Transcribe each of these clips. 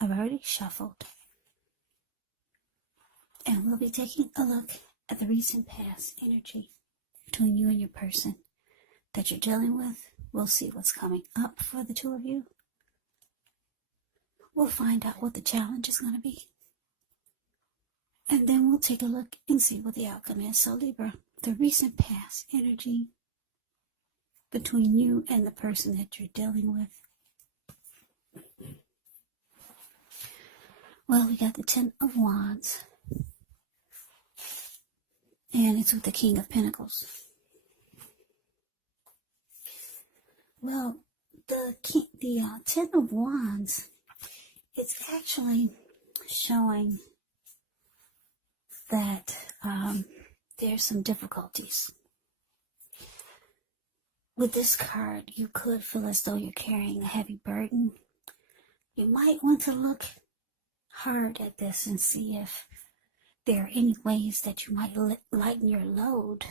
I've already shuffled. And we'll be taking a look at the recent past energy between you and your person that you're dealing with. We'll see what's coming up for the two of you. We'll find out what the challenge is going to be. And then we'll take a look and see what the outcome is. So Libra, the recent past energy between you and the person that you're dealing with. Well, we got the Ten of Wands. And it's with the King of Pentacles. Well, the Ten of Wands, it's actually showing that there's some difficulties. With this card, you could feel as though you're carrying a heavy burden. You might want to look hard at this and see if there are any ways that you might lighten your load,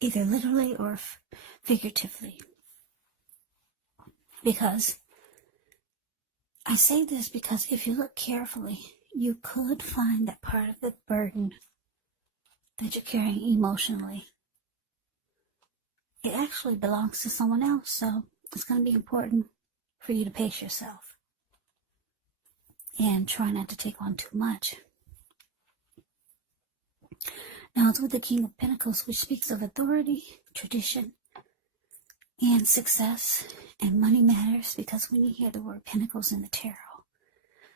either literally or figuratively. Because I say this because if you look carefully, you could find that part of the burden that you're carrying emotionally, it actually belongs to someone else. So it's going to be important for you to pace yourself and try not to take on too much. Now it's with the King of Pentacles, which speaks of authority, tradition, and success, and money matters, because when you hear the word Pentacles in the tarot,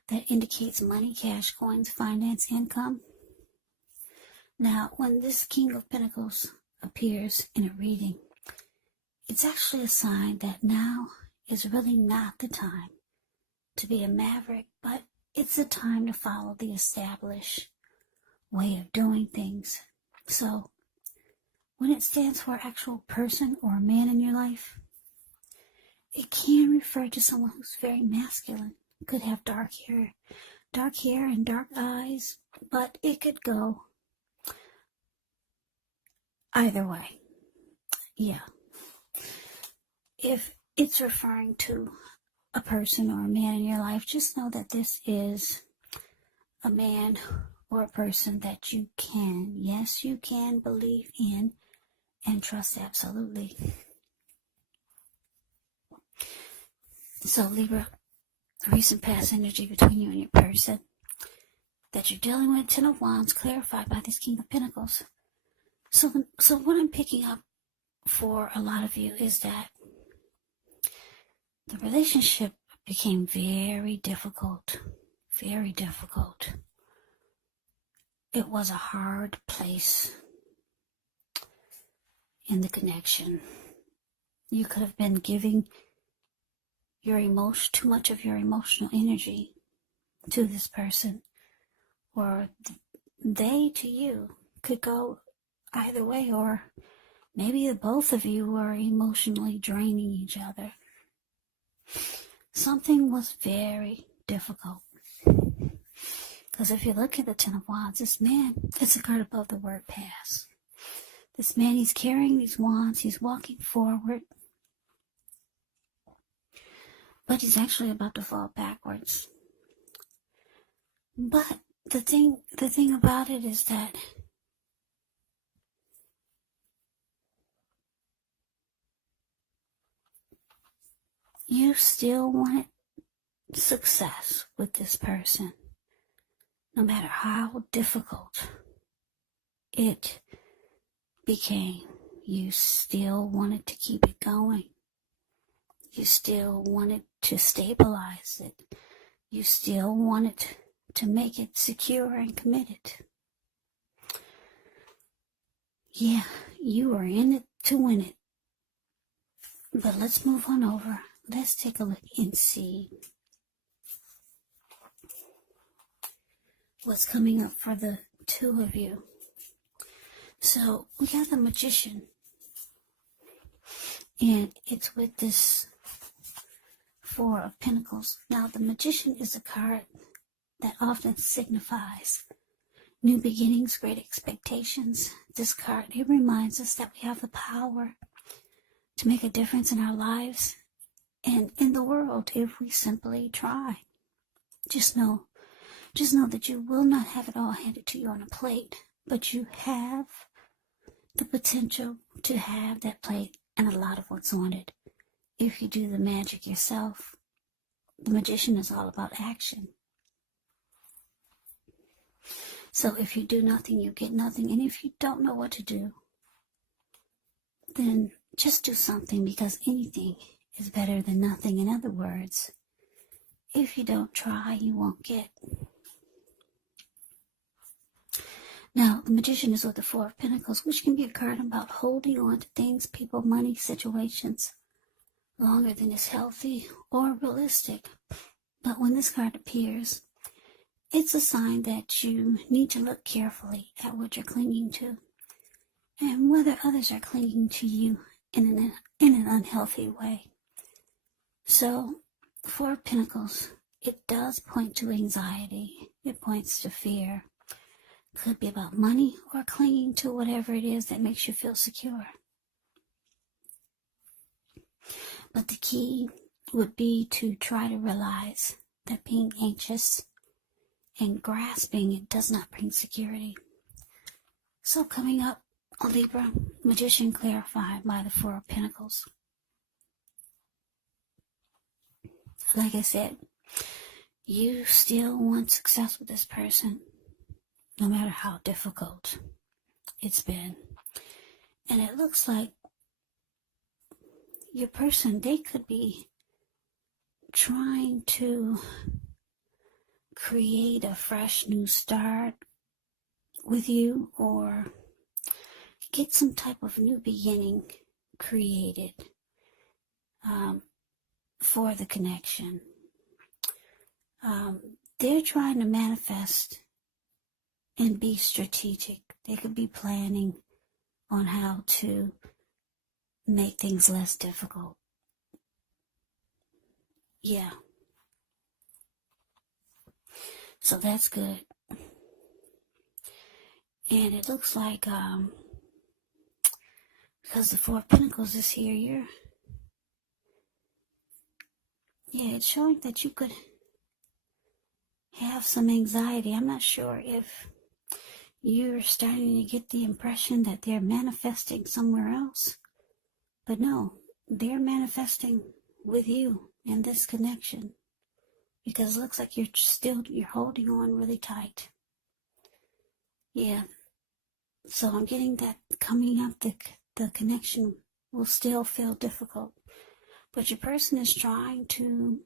that indicates money, cash, coins, finance, income. Now, when this King of Pentacles appears in a reading, it's actually a sign that now is really not the time to be a maverick, but it's a time to follow the established way of doing things. So, when it stands for an actual person or a man in your life, it can refer to someone who's very masculine. Could have dark hair and dark eyes, but it could go either way. Yeah. If it's referring to a person or a man in your life, just know that this is a man or a person that you can, yes, you can believe in and trust absolutely. So Libra, recent past energy between you and your person that you're dealing with, Ten of Wands, clarified by this King of Pentacles. So what I'm picking up for a lot of you is that the relationship became very difficult, very difficult. It was a hard place in the connection. You could have been giving too much of your emotional energy to this person, or they to you. Could go either way, or maybe the both of you were emotionally draining each other. Something was very difficult. Because if you look at the Ten of Wands, this man, it's a card above the word pass. This man, he's carrying these wands, he's walking forward, but he's actually about to fall backwards. But the thing about it is that you still wanted success with this person. No matter how difficult it became, you still wanted to keep it going. You still wanted to stabilize it. You still wanted to make it secure and committed. Yeah, you were in it to win it. But let's move on over. Let's take a look and see what's coming up for the two of you. So we got the Magician, and it's with this Four of Pentacles. Now the Magician is a card that often signifies new beginnings, great expectations. This card, it reminds us that we have the power to make a difference in our lives and in the world if we simply try. Just know that you will not have it all handed to you on a plate, but you have the potential to have that plate and a lot of what's on it. If you do the magic yourself, the magician is all about action. So if you do nothing, you get nothing. And if you don't know what to do, then just do something, because anything is better than nothing. In other words, if you don't try, you won't get. Now, the magician is with the Four of Pentacles, which can be a card about holding on to things, people, money, situations, longer than is healthy or realistic. But when this card appears, it's a sign that you need to look carefully at what you're clinging to and whether others are clinging to you in an unhealthy way. So, Four of Pentacles, it does point to anxiety. It points to fear. Could be about money or clinging to whatever it is that makes you feel secure. But the key would be to try to realize that being anxious and grasping it does not bring security. So coming up, Libra, magician clarified by the Four of Pentacles. Like I said, you still want success with this person, no matter how difficult it's been. And it looks like your person, they could be trying to create a fresh new start with you, or get some type of new beginning created for the connection. They're trying to manifest and be strategic. They could be planning on how to make things less difficult. Yeah. So that's good. And it looks like, because the Four of Pentacles is here, it's showing that you could have some anxiety. I'm not sure if you're starting to get the impression that they're manifesting somewhere else. But no, they're manifesting with you in this connection, because it looks like you're holding on really tight. Yeah. So I'm getting that coming up, the connection will still feel difficult. But your person is trying to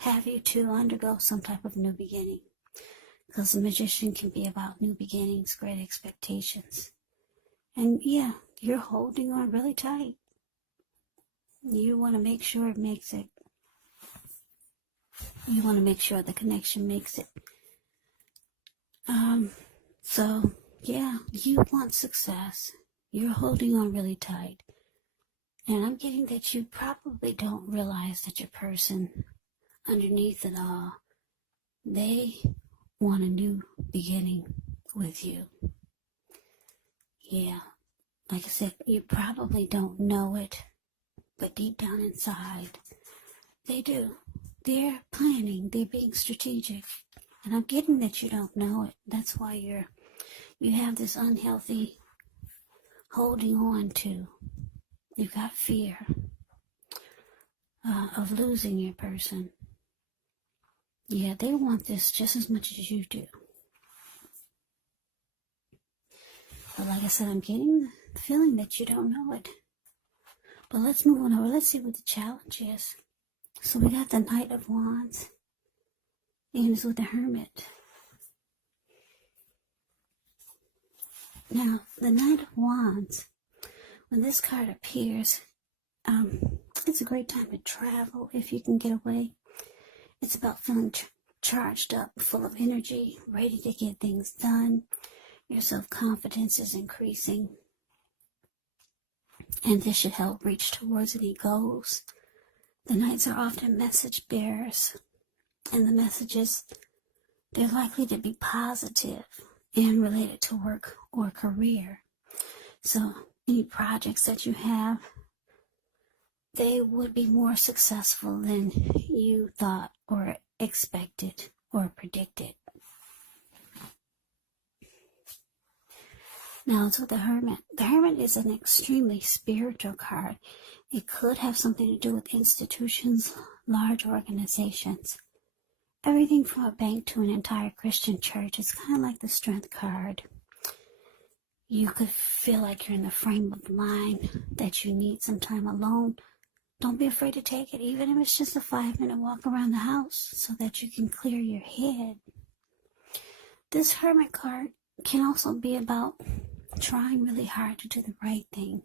have you to undergo some type of new beginning. Because the magician can be about new beginnings, great expectations. And yeah, you're holding on really tight. You want to make sure it makes it. You want to make sure the connection makes it. So yeah, you want success. You're holding on really tight. And I'm getting that you probably don't realize that your person, underneath it all, they want a new beginning with you. Yeah, like I said, you probably don't know it, but deep down inside, they do. They're planning, they're being strategic. And I'm getting that you don't know it. That's why you have this unhealthy holding on to. You've got fear of losing your person. Yeah, they want this just as much as you do. But like I said, I'm getting the feeling that you don't know it. But let's move on over. Let's see what the challenge is. So we got the Knight of Wands. And it's with the Hermit. Now, the Knight of Wands, when this card appears, it's a great time to travel if you can get away. It's about feeling charged up, full of energy, ready to get things done. Your self-confidence is increasing. And this should help reach towards any goals. The Knights are often message bearers. And the messages, they're likely to be positive and related to work or career. So any projects that you have, they would be more successful than you thought or expected or predicted. Now it's with the Hermit. The Hermit is an extremely spiritual card. It could have something to do with institutions, large organizations. Everything from a bank to an entire Christian church. It's kind of like the Strength card. You could feel like you're in the frame of mind that you need some time alone. Don't be afraid to take it, even if it's just a 5-minute walk around the house so that you can clear your head. This Hermit card can also be about trying really hard to do the right thing.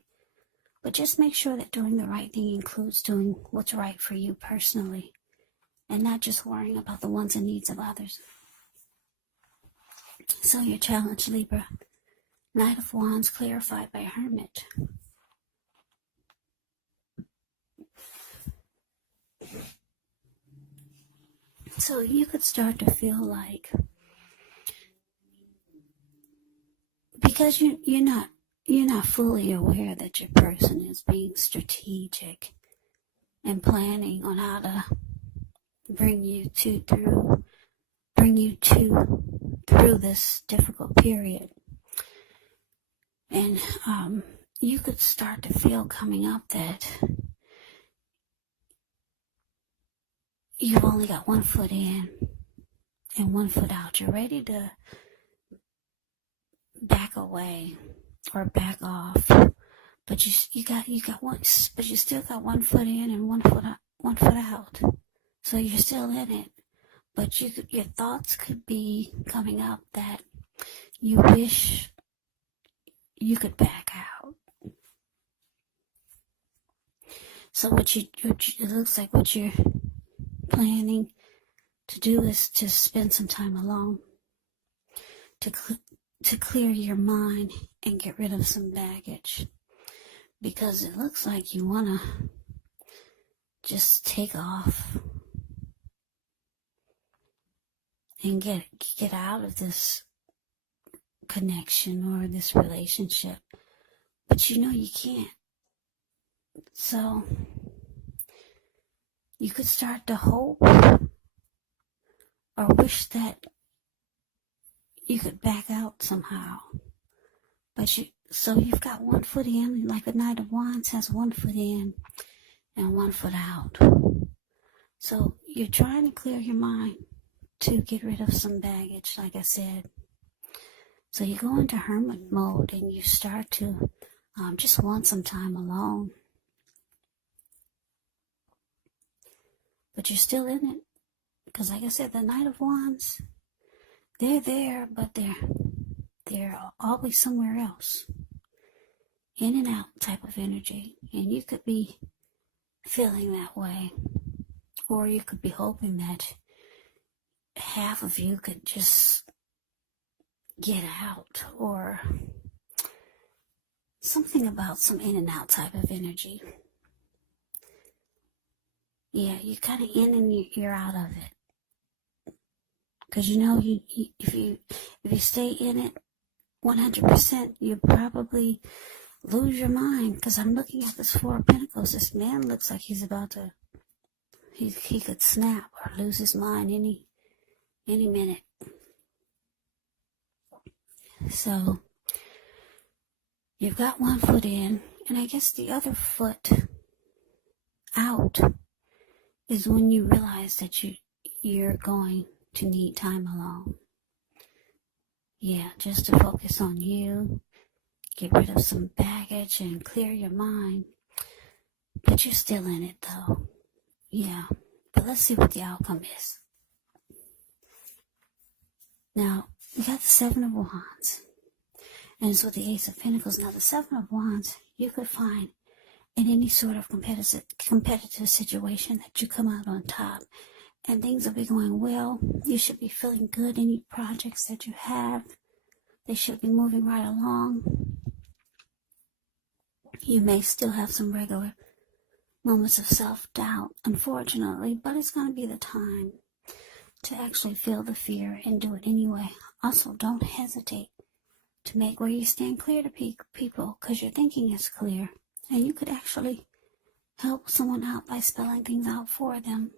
But just make sure that doing the right thing includes doing what's right for you personally and not just worrying about the wants and needs of others. So your challenge, Libra. Knight of Wands clarified by Hermit. So you could start to feel like, because you're not fully aware that your person is being strategic and planning on how to bring you through this difficult period. And you could start to feel coming up that you've only got one foot in and one foot out. You're ready to back away or back off, but you got one, but you still got one foot in and one foot out. So you're still in it, but your thoughts could be coming up that you wish you could back out. So it looks like what you're planning to do is to spend some time alone, to clear your mind and get rid of some baggage, because it looks like you want to just take off and get out of this connection or this relationship, but you know you can't. So you could start to hope or wish that you could back out somehow, so you've got one foot in, like the Knight of Wands has one foot in and one foot out. So you're trying to clear your mind to get rid of some baggage, like I said. So you go into hermit mode and you start to just want some time alone. But you're still in it. Because like I said, the Knight of Wands, they're there, but they're always somewhere else. In and out type of energy. And you could be feeling that way. Or you could be hoping that half of you could just get out, or something about some in and out type of energy. Yeah, you're kind of in and you're out of it. Because you know, if you stay in it 100%, you probably lose your mind. Because I'm looking at this Four of Pentacles. This man looks like he's about to, he could snap or lose his mind any minute. So you've got one foot in, and I guess the other foot out is when you realize that you're going to need time alone. Yeah, just to focus on you, get rid of some baggage and clear your mind. But you're still in it though. Yeah, but let's see what the outcome is. Now, we got the Seven of Wands. And it's with the Ace of Pentacles. Now, the Seven of Wands, you could find in any sort of competitive situation that you come out on top. And things will be going well. You should be feeling good. Any projects that you have, they should be moving right along. You may still have some regular moments of self-doubt, unfortunately, but it's going to be the time to actually feel the fear and do it anyway. Also, don't hesitate to make where you stand clear to people, because your thinking is clear. And you could actually help someone out by spelling things out for them.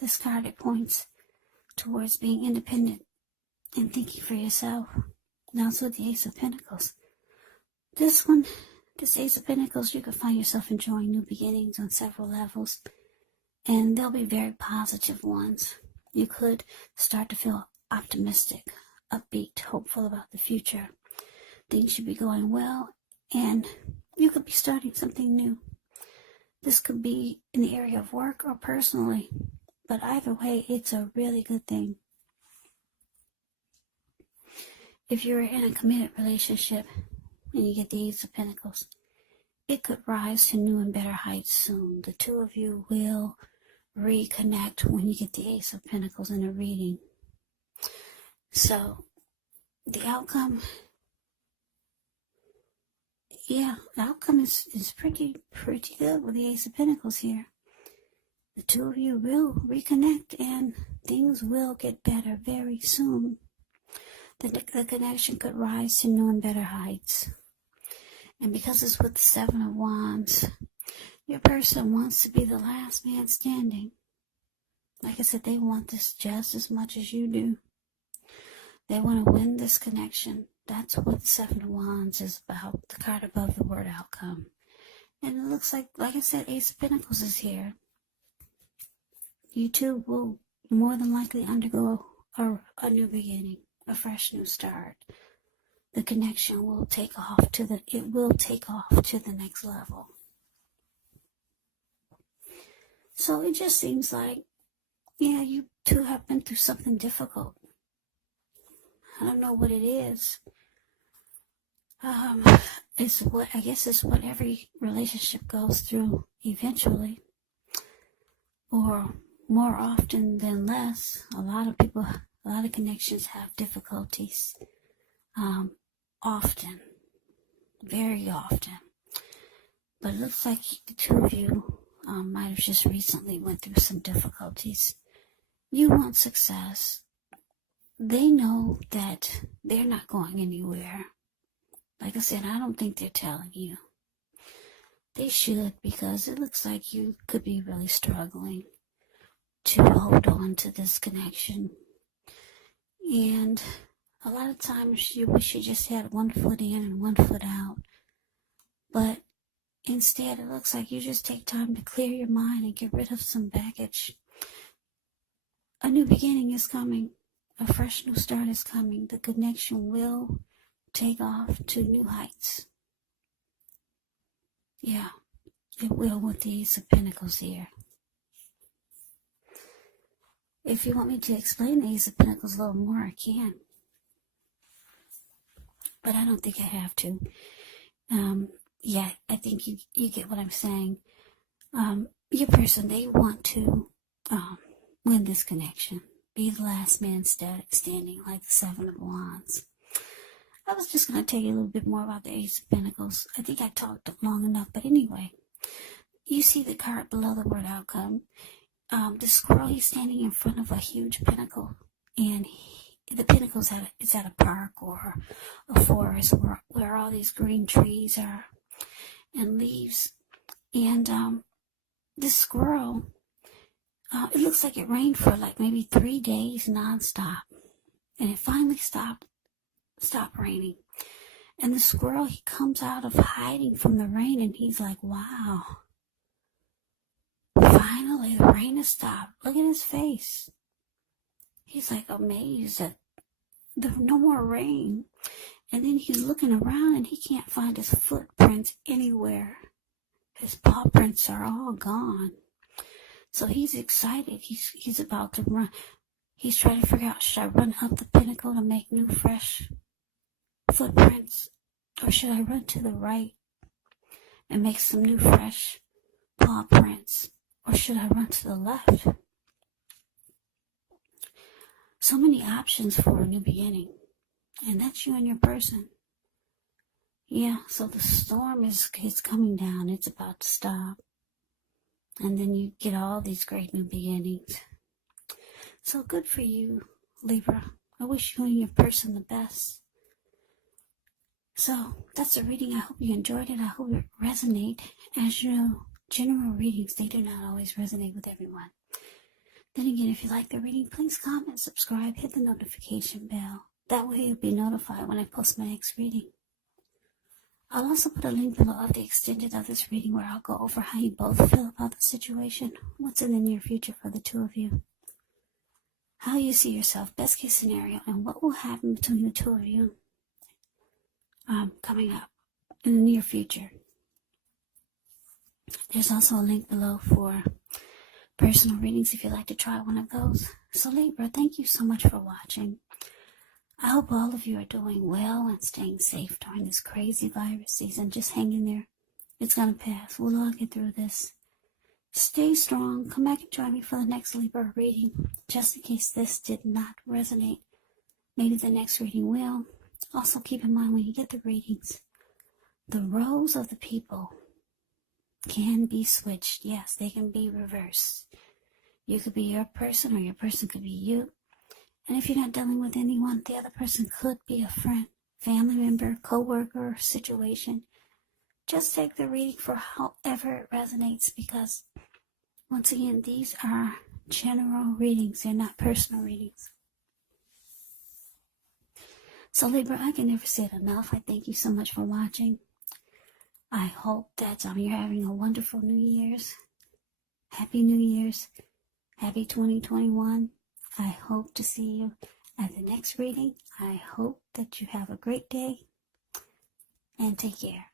This card, it points towards being independent and thinking for yourself. Now it's with the Ace of Pentacles. This Ace of Pentacles, you could find yourself enjoying new beginnings on several levels, and they'll be very positive ones. You could start to feel optimistic, upbeat, hopeful about the future. Things should be going well, and you could be starting something new. This could be in the area of work or personally, but either way, it's a really good thing. If you're in a committed relationship and you get the Ace of Pentacles, it could rise to new and better heights soon. The two of you will reconnect when you get the Ace of Pentacles in a reading. So, the outcome, the outcome is pretty good with the Ace of Pentacles here. The two of you will reconnect and things will get better very soon. The connection could rise to new and better heights. And because it's with the Seven of Wands, your person wants to be the last man standing. Like I said, they want this just as much as you do. They want to win this connection. That's what the Seven of Wands is about, the card above the word outcome. And it looks like I said, Ace of Pentacles is here. You two will more than likely undergo a new beginning, a fresh new start. The connection will take off to the next level. So it just seems like, you two have been through something difficult. I don't know what it is. It's what every relationship goes through eventually, or more often than less. A lot of connections have difficulties. Often, very often. But it looks like the two of you might have just recently went through some difficulties. You want success. They know that they're not going anywhere. Like I said, I don't think they're telling you. They should, because it looks like you could be really struggling to hold on to this connection. And a lot of times you wish you just had one foot in and one foot out. But instead, it looks like you just take time to clear your mind and get rid of some baggage. A new beginning is coming. A fresh new start is coming. The connection will take off to new heights. Yeah, it will with the Ace of Pentacles here. If you want me to explain the Ace of Pentacles a little more, I can. But I don't think I have to. I think you get what I'm saying. Your person, they want to win this connection. Be the last man standing, like the Seven of Wands. I was just going to tell you a little bit more about the Ace of Pentacles. I think I talked long enough, but anyway. You see the card below the word outcome. The squirrel, he's standing in front of a huge pinnacle, and the pinnacle is at a park or a forest where all these green trees are and leaves. And this squirrel, it looks like it rained for like maybe 3 days nonstop, and it finally stopped raining. And the squirrel, he comes out of hiding from the rain, and he's like, wow, finally the rain has stopped. Look at his face. He's like amazed that there's no more rain. And then he's looking around and he can't find his footprints anywhere. His paw prints are all gone. So he's excited. He's about to run. He's trying to figure out, should I run up the pinnacle to make new fresh footprints? Or should I run to the right and make some new fresh paw prints? Or should I run to the left? So many options for a new beginning. And that's you and your person. Yeah, so the storm is coming down. It's about to stop. And then you get all these great new beginnings. So good for you, Libra. I wish you and your person the best. So that's the reading. I hope you enjoyed it. I hope it resonated. As you know, general readings, they do not always resonate with everyone. Then again, if you like the reading, please comment, subscribe, hit the notification bell. That way you'll be notified when I post my next reading. I'll also put a link below of the extended of this reading where I'll go over how you both feel about the situation, what's in the near future for the two of you, how you see yourself, best case scenario, and what will happen between the two of you coming up in the near future. There's also a link below for personal readings if you'd like to try one of those. So Libra, thank you so much for watching. I hope all of you are doing well and staying safe during this crazy virus season. Just hang in there. It's going to pass. We'll all get through this. Stay strong. Come back and join me for the next Libra reading. Just in case this did not resonate, maybe the next reading will. Also keep in mind when you get the readings, the roles of the people can be switched. Yes, they can be reversed. You could be your person or your person could be you. And if you're not dealing with anyone, the other person could be a friend, family member, co-worker, situation. Just take the reading for however it resonates, because once again, these are general readings. They're not personal readings. So Libra, I can never say it enough. I thank you so much for watching. I hope that you're having a wonderful New Year's. Happy New Year's. Happy 2021. I hope to see you at the next reading. I hope that you have a great day and take care.